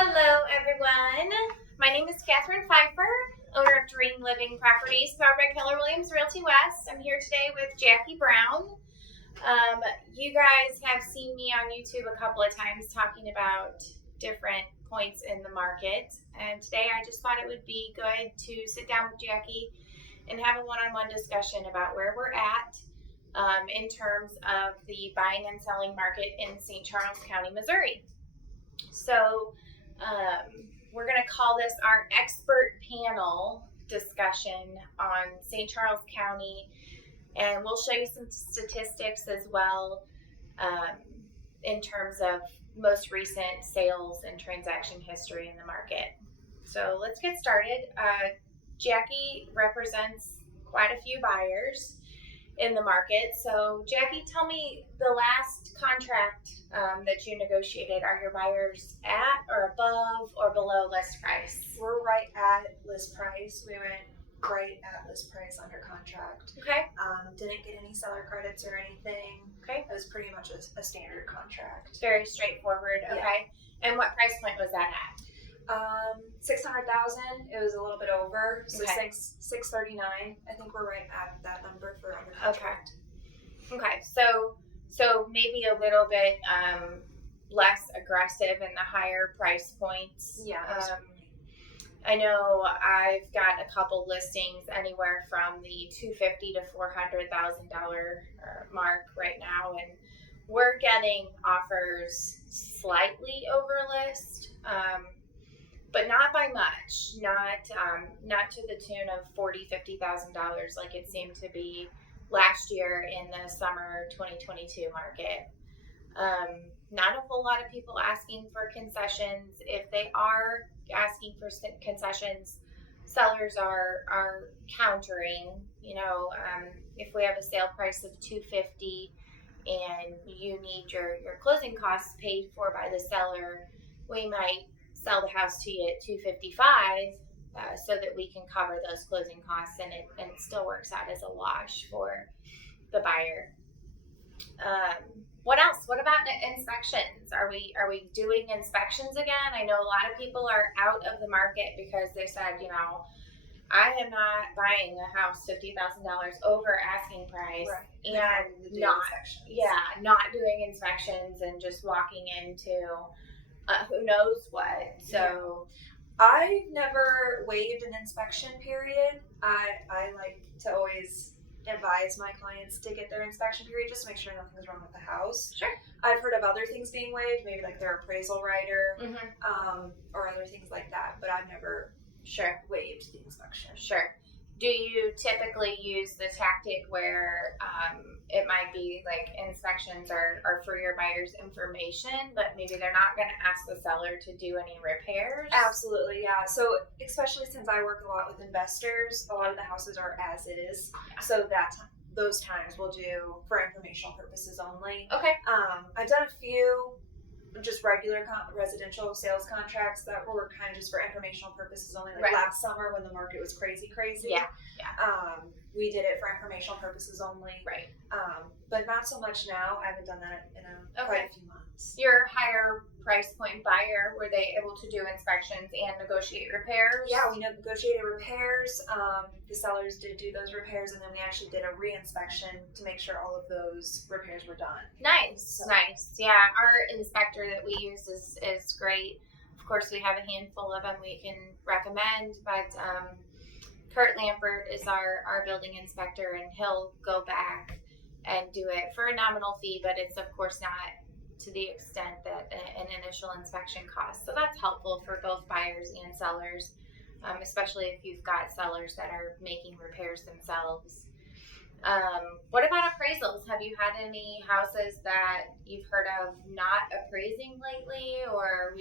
Hello, everyone. My name is Catherine Pfeiffer, owner of Dream Living Properties, powered by Keller Williams Realty West. I'm here today with Jackie Brown. You guys have seen me on YouTube a couple of times talking about different points in the market, and today I just thought it would be good to sit down with Jackie and have a one-on-one discussion about where we're at in terms of the buying and selling market in St. Charles County, Missouri. So we're going to call this our expert panel discussion on St. Charles County, and we'll show you some statistics as well in terms of most recent sales and transaction history in the market. So let's get started. Jackie represents quite a few buyers in the market. So Jackie, tell me, the last contract that you negotiated, are your buyers at or above or below list price? We're right at list price. We went right at list price under contract. Okay. Didn't get any seller credits or anything. Okay. It was pretty much a standard contract. Very straightforward. Yeah. Okay. And what price point was that at? $600,000. It was a little bit over, so Okay. $639. I think we're right at that number for under contract. Okay. So maybe a little bit less aggressive in the higher price points. Yeah. I know I've got a couple listings anywhere from the $250,000 to $400,000 mark right now, and we're getting offers slightly over list, but not by much. Not to the tune of $40,000-$50,000 like it seemed to be last year in the summer 2022 market. Not a whole lot of people asking for concessions. If they are asking for concessions, sellers are countering. If we have a sale price of $250,000 and you need your closing costs paid for by the seller, we might sell the house to you at $255,000 so that we can cover those closing costs, and it still works out as a wash for the buyer. What else? What about inspections? Are we doing inspections again? I know a lot of people are out of the market because they said, I am not buying a house $50,000 over asking price, Right. and not doing inspections and just walking into who knows what. So I've never waived an inspection period. I like to always advise my clients to get their inspection period just to make sure nothing's wrong with the house. Sure. I've heard of other things being waived, maybe like their appraisal writer, Mm-hmm. or other things like that, but I've never waived the inspection. Sure. Do you typically use the tactic where it might be like inspections are for your buyer's information, but maybe they're not going to ask the seller to do any repairs? Absolutely, yeah. So especially since I work a lot with investors, a lot of the houses are as is. Yeah. So those times we'll do for informational purposes only. Okay. I've done a few just regular residential sales contracts that were kind of just for informational purposes only, like Right. last summer when the market was crazy. Yeah. We did it for informational purposes only. Right. But not so much now. I haven't done that in quite a few months. Your higher price point buyer, were they able to do inspections and negotiate repairs? Yeah, we negotiated repairs. The sellers did do those repairs, and then we actually did a re-inspection to make sure all of those repairs were done. Nice. Yeah, our inspector that we use is great. Of course, we have a handful of them we can recommend, but Kurt Lampert is our building inspector, and he'll go back and do it for a nominal fee, but it's of course not to the extent that an initial inspection costs. So that's helpful for both buyers and sellers, especially if you've got sellers that are making repairs themselves. What about appraisals? Have you had any houses that you've heard of not appraising lately, or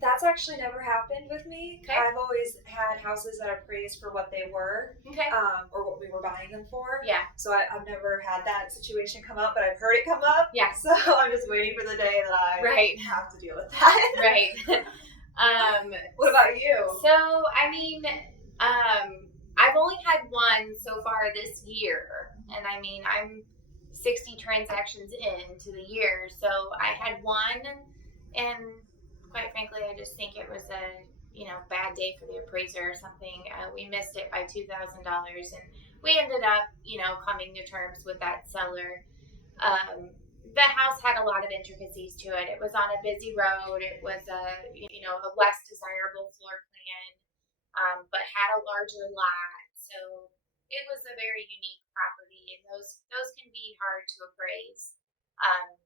That's actually never happened with me. Okay. I've always had houses that appraised for what they were, Okay. or what we were buying them for. Yeah. So I've never had that situation come up, but I've heard it come up. Yeah. So I'm just waiting for the day that I Right. have to deal with that. Right. What about you? So, I've only had one so far this year, and I'm 60 transactions into the year, so I had one, and quite frankly, I just think it was a bad day for the appraiser or something. We missed it by $2,000, and we ended up coming to terms with that seller. The house had a lot of intricacies to it. It was on a busy road. It was a less desirable floor plan, but had a larger lot. So it was a very unique property, and those can be hard to appraise. Um,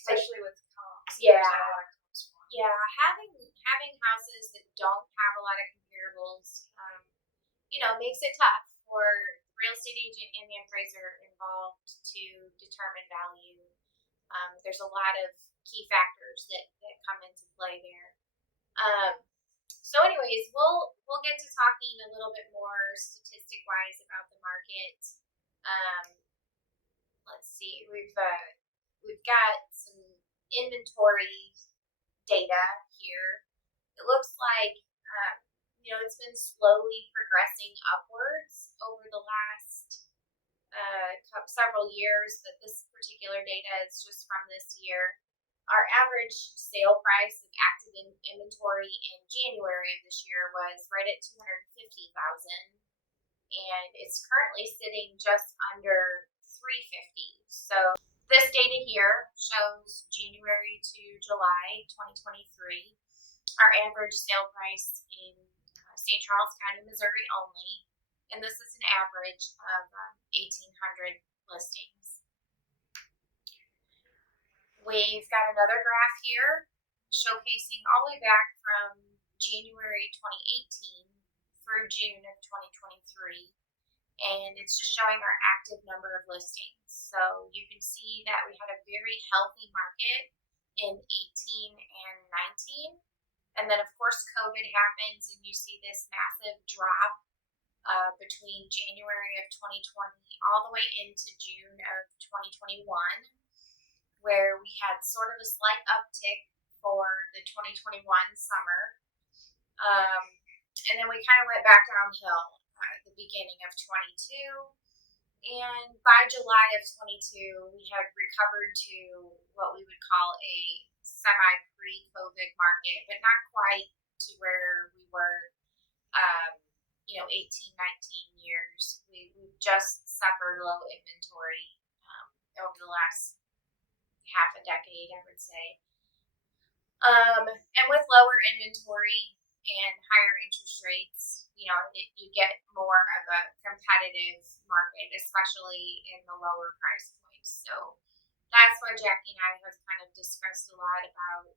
Especially with comps. Yeah. There's not a lot of comps for 'em. yeah, having houses that don't have a lot of comparables, makes it tough for the real estate agent and the appraiser involved to determine value. There's a lot of key factors that come into play there. So, anyways, we'll get to talking a little bit more statistic wise about the market. Um, let's see, we've got some inventory data here. It looks like it's been slowly progressing upwards over the last several years, but this particular data is just from this year. Our average sale price of active inventory in January of this year was right at $250,000, and it's currently sitting just under $350,000. So this data here shows January to July 2023. Our average sale price in St. Charles County, Missouri only, and this is an average of 1,800 listings. We've got another graph here showcasing all the way back from January 2018 through June of 2023, and it's just showing our active number of listings. So you can see that we had a very healthy market in 18 and 19, and then of course COVID happens, and you see this massive drop between January of 2020 all the way into June of 2021, where we had sort of a slight uptick for the 2021 summer. And then we kind of went back downhill at the beginning of 22. And by July of 22, we had recovered to what we would call a semi-pre-COVID market, but not quite to where we were 18, 19 years. We've just suffered low inventory over the last half a decade, I would say. And with lower inventory and higher interest rates, you get more of a competitive market, especially in the lower price points. So that's why Jackie and I have kind of discussed a lot about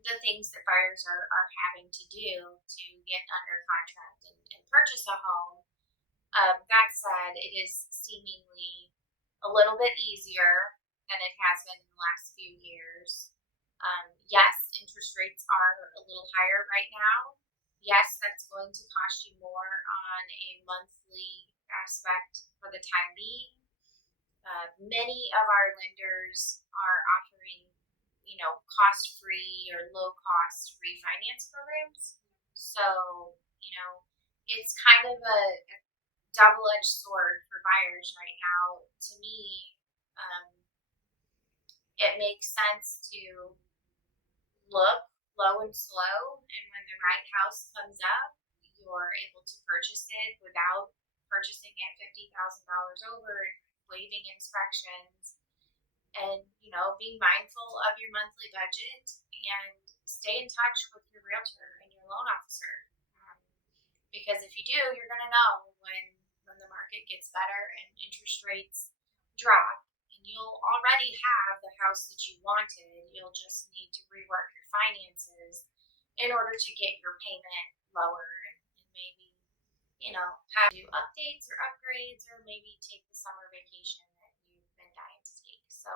the things that buyers are having to do to get under contract and purchase a home. That said, it is seemingly a little bit easier than it has been in the last few years. Yes, interest rates are a little higher right now. Yes, that's going to cost you more on a monthly aspect for the time being. Many of our lenders are offering cost-free or low-cost refinance programs. So, it's kind of a double-edged sword for buyers right now. To me, it makes sense to look low and slow, and when the right house comes up, you're able to purchase it without purchasing at $50,000 over and waiving inspections. And being mindful of your monthly budget and stay in touch with your realtor and your loan officer, because if you do, you're going to know when the market gets better and interest rates drop, and you'll already have the house that you wanted. You'll just need to rework your finances in order to get your payment lower, and maybe have to do updates or upgrades, or maybe take the summer vacation that you've been dying to take. So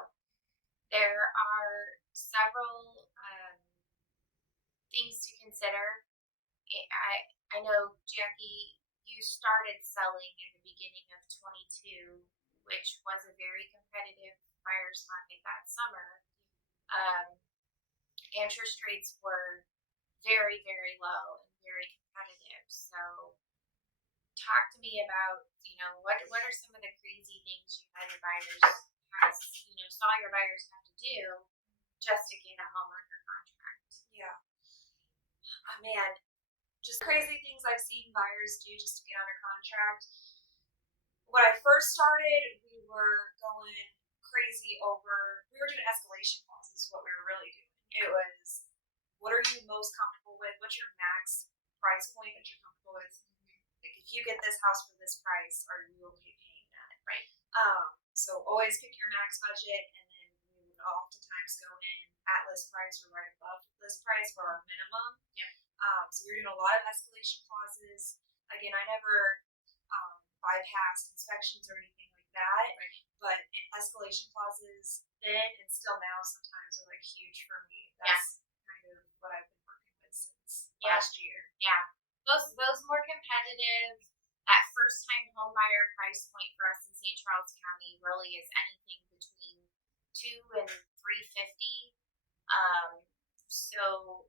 there are several things to consider. I know, Jackie, you started selling in the beginning of 22, which was a very competitive buyer's market that summer. Interest rates were very, very low and very competitive. So talk to me about, what are some of the crazy things you had your buyers saw your buyers have to do just to get a home under contract. Yeah. Oh, man, just crazy things I've seen buyers do just to get under contract. When I first started, we were going crazy over, we were doing escalation clauses, what we were really doing. It was, what are you most comfortable with? What's your max price point that you're comfortable with? Like, if you get this house for this price, are you okay paying that? Right. So always pick your max budget, and then we would oftentimes go in at list price or right above list price for our minimum. Yep. So we were doing a lot of escalation clauses. Again, I never bypassed inspections or anything like that, Right. but escalation clauses then and still now sometimes are like huge for me. That's kind of what I've been working with since last year. Yeah. Those more competitive, that first time home buyer price point for us in St. Charles County really is anything between $200 and $350. So,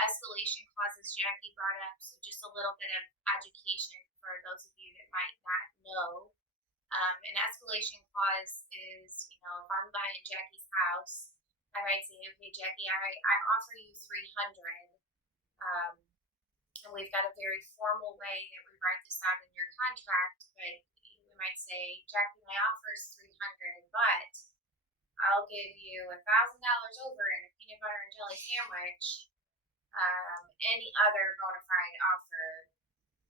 escalation clauses Jackie brought up. So just a little bit of education for those of you that might not know. An escalation clause is, if I'm buying Jackie's house, I might say, okay, Jackie, I offer you 300. And we've got a very formal way that we write this out in your contract, but we might say, Jackie, my offer is 300, but I'll give you $1,000 over in a peanut butter and jelly sandwich. Any other bona fide offer,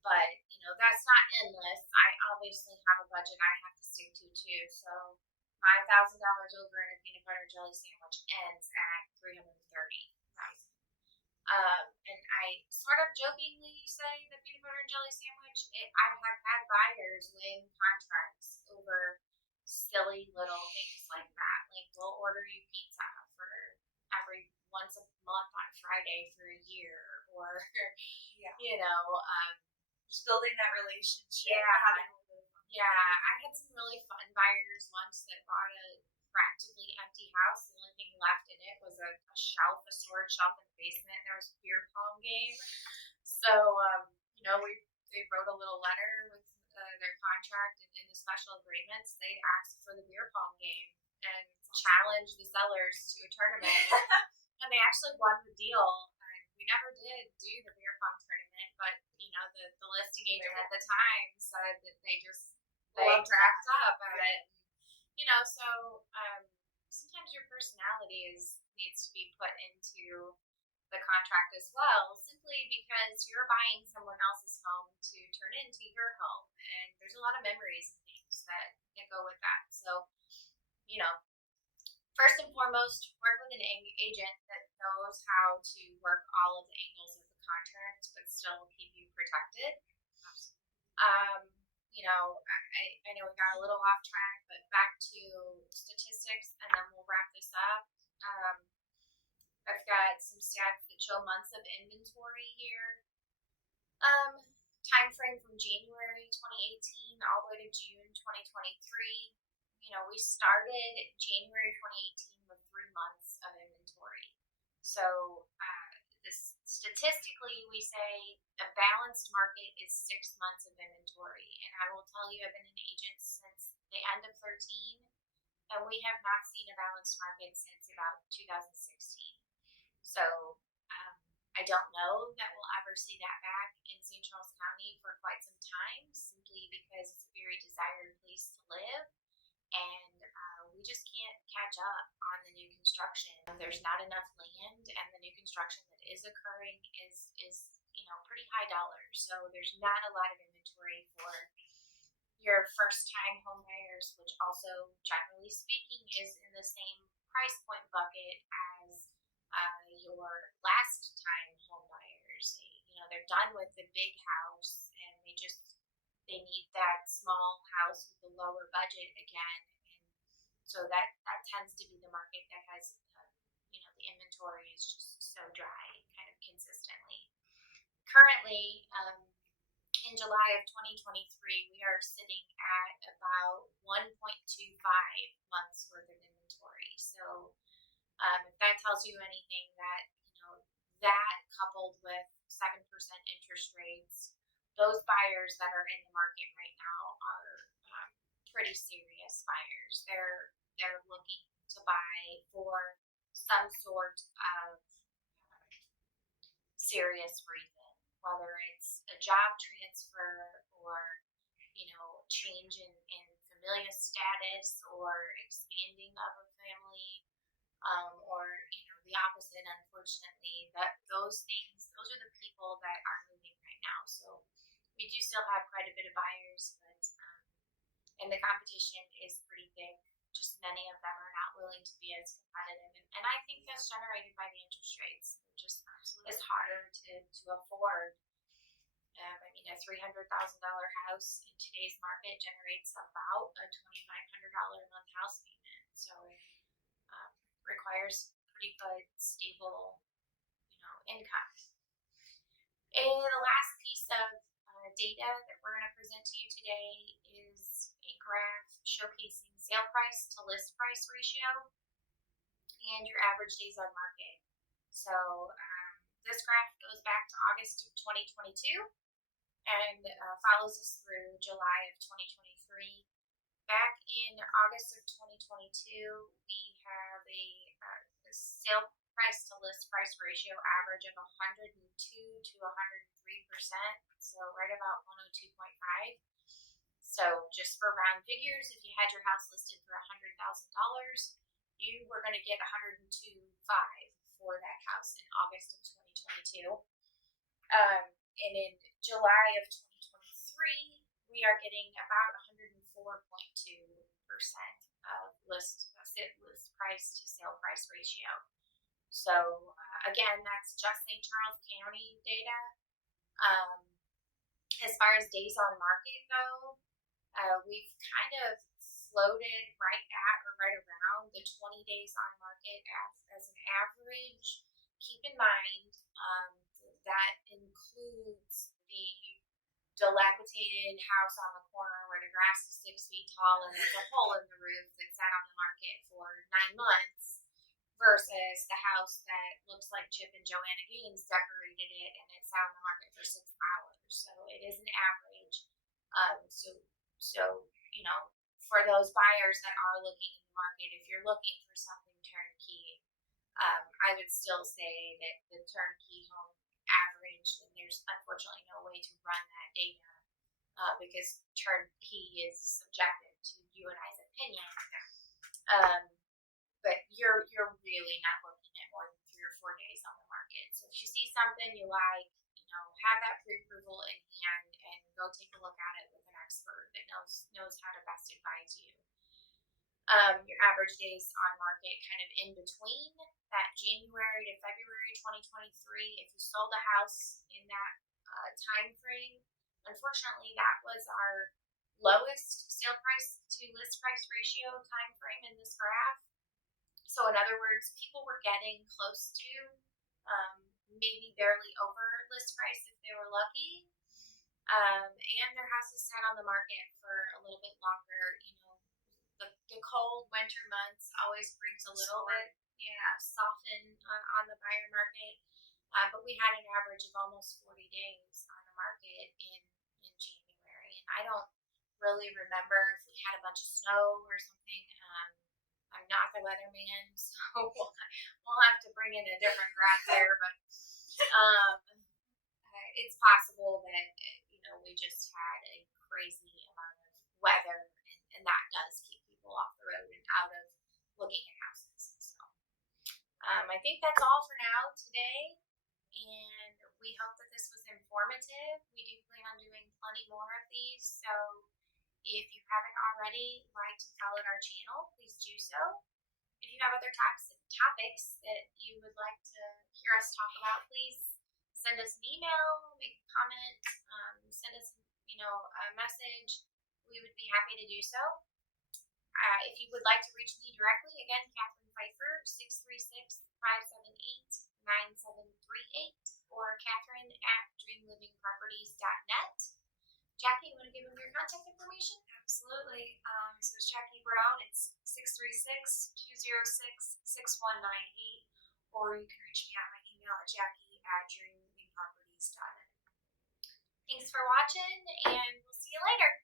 but that's not endless. I obviously have a budget I have to stick to too. So my $1,000 over in a peanut butter and jelly sandwich ends at $330. And I sort of jokingly say the peanut butter and jelly sandwich. I have had buyers win contracts over silly little things like that. Like, we'll order you pizza for every once a month on Friday for a year, or just building that relationship. Yeah, I had some really fun buyers once that bought a practically empty house. The only thing left in it was a shelf, a storage shelf in the basement. There was a beer pong game. So, they wrote a little letter with their contract and in the special agreements. They asked for the beer pong game and challenged the sellers to a tournament. And they actually won the deal. We never did do the beer pong tournament, but the listing agent at the time said that they cracked up at it. So sometimes your personality needs to be put into the contract as well, simply because you're buying someone else's home to turn into your home, and there's a lot of memories and things that go with that. So, first and foremost, work with an agent that knows how to work all of the angles of the contract, but still keep you protected. I know we got a little off track, but back to statistics, and then we'll wrap this up. I've got some stats that show months of inventory here. Time frame from January 2018 all the way to June 2023. We started January 2018 with 3 months of inventory. So statistically, we say a balanced market is 6 months of inventory. And I will tell you, I've been an agent since the end of 13, and we have not seen a balanced market since about 2016. So I don't know that we'll ever see that back in St. Charles County for quite some time, simply because it's a very desired place to live, and we just can't catch up on the new construction. There's not enough land, and the new construction that is occurring is pretty high dollars. So there's not a lot of inventory for your first time home buyers, which also, generally speaking, is in the same price point bucket as your last time home buyers. They're done with the big house, and they need that small house with a lower budget again. And so that tends to be the market that has the inventory is just so dry kind of consistently. Currently, in July of 2023, we are sitting at about 1.25 months worth of inventory. So if that tells you anything, that coupled with 7% interest rates, those buyers that are in the market right now are pretty serious buyers. They're looking to buy for some sort of serious reason, whether it's a job transfer or, change in familial status or expanding of a family, or, the opposite, unfortunately. That those are the people that are moving right now. So we do still have quite a bit of buyers, but and the competition is pretty big. Just many of them are not willing to be as competitive, and I think that's generated by the interest rates. It just is harder to afford. A $300,000 house in today's market generates about a $2,500 a month house payment. So requires pretty good, stable, income. And the last piece of data that we're going to present to you today is a graph showcasing sale price to list price ratio and your average days on market. So this graph goes back to August of 2022 and follows us through July of 2023. Back in August of 2022, we have a sale price to list price ratio average of 102 to 103%, so right about 102.5. So just for round figures, if you had your house listed for $100,000, you were going to get 102.5 for that house in August of 2022. And in July of 2023, we are getting about 104.2% of list price to sale price ratio. So again, that's just St. Charles County data. As far as days on market go, we've kind of floated right at or right around the 20 days on market as an average. Keep in mind that includes the dilapidated house on the corner where the grass is 6 feet tall and there's a hole in the roof that sat on the market for 9 months versus the house that looks like Chip and Joanna Gaines decorated it and it sat on the market for 6 hours. So it is an average. So for those buyers that are looking in the market, if you're looking for something turnkey, I would still say that the turnkey home average, and there's unfortunately no way to run that data because turnkey is subjective to you and I's opinion. But you're really not looking at more than 3 or 4 days on the market. So if you see something you like, have that pre-approval in hand and go take a look at it with an expert that knows how to best advise you. Your average days on market kind of in between that January to February 2023. If you sold a house in that time frame, unfortunately, that was our lowest sale price to list price ratio time frame in this graph. So in other words, people were getting close to maybe barely over list price if they were lucky. And their houses sat on the market for a little bit longer. The cold winter months always brings a little bit, soften on the buyer market. But we had an average of almost 40 days on the market in January. And I don't really remember if we had a bunch of snow or something. I'm not the weatherman, so we'll have to bring in a different graph there. But it's possible that we just had a crazy amount of weather, and that does keep people off the road and out of looking at houses. So I think that's all for now today, and we hope that this was informative. We do plan on doing plenty more of these, so if you haven't already liked and followed our channel, please do so. If you have other topics that you would like to hear us talk about, please send us an email, make a comment, send us a message. We would be happy to do so. If you would like to reach me directly, again, Catherine Pfeiffer, 636-578-9738, or Catherine@dreamlivingproperties.net. Jackie, you want to give them your contact information? Absolutely. So it's Jackie Brown. It's 636-206-6198, or you can reach me at my email at jackie@dreamlivingproperties.net. Thanks for watching, and we'll see you later.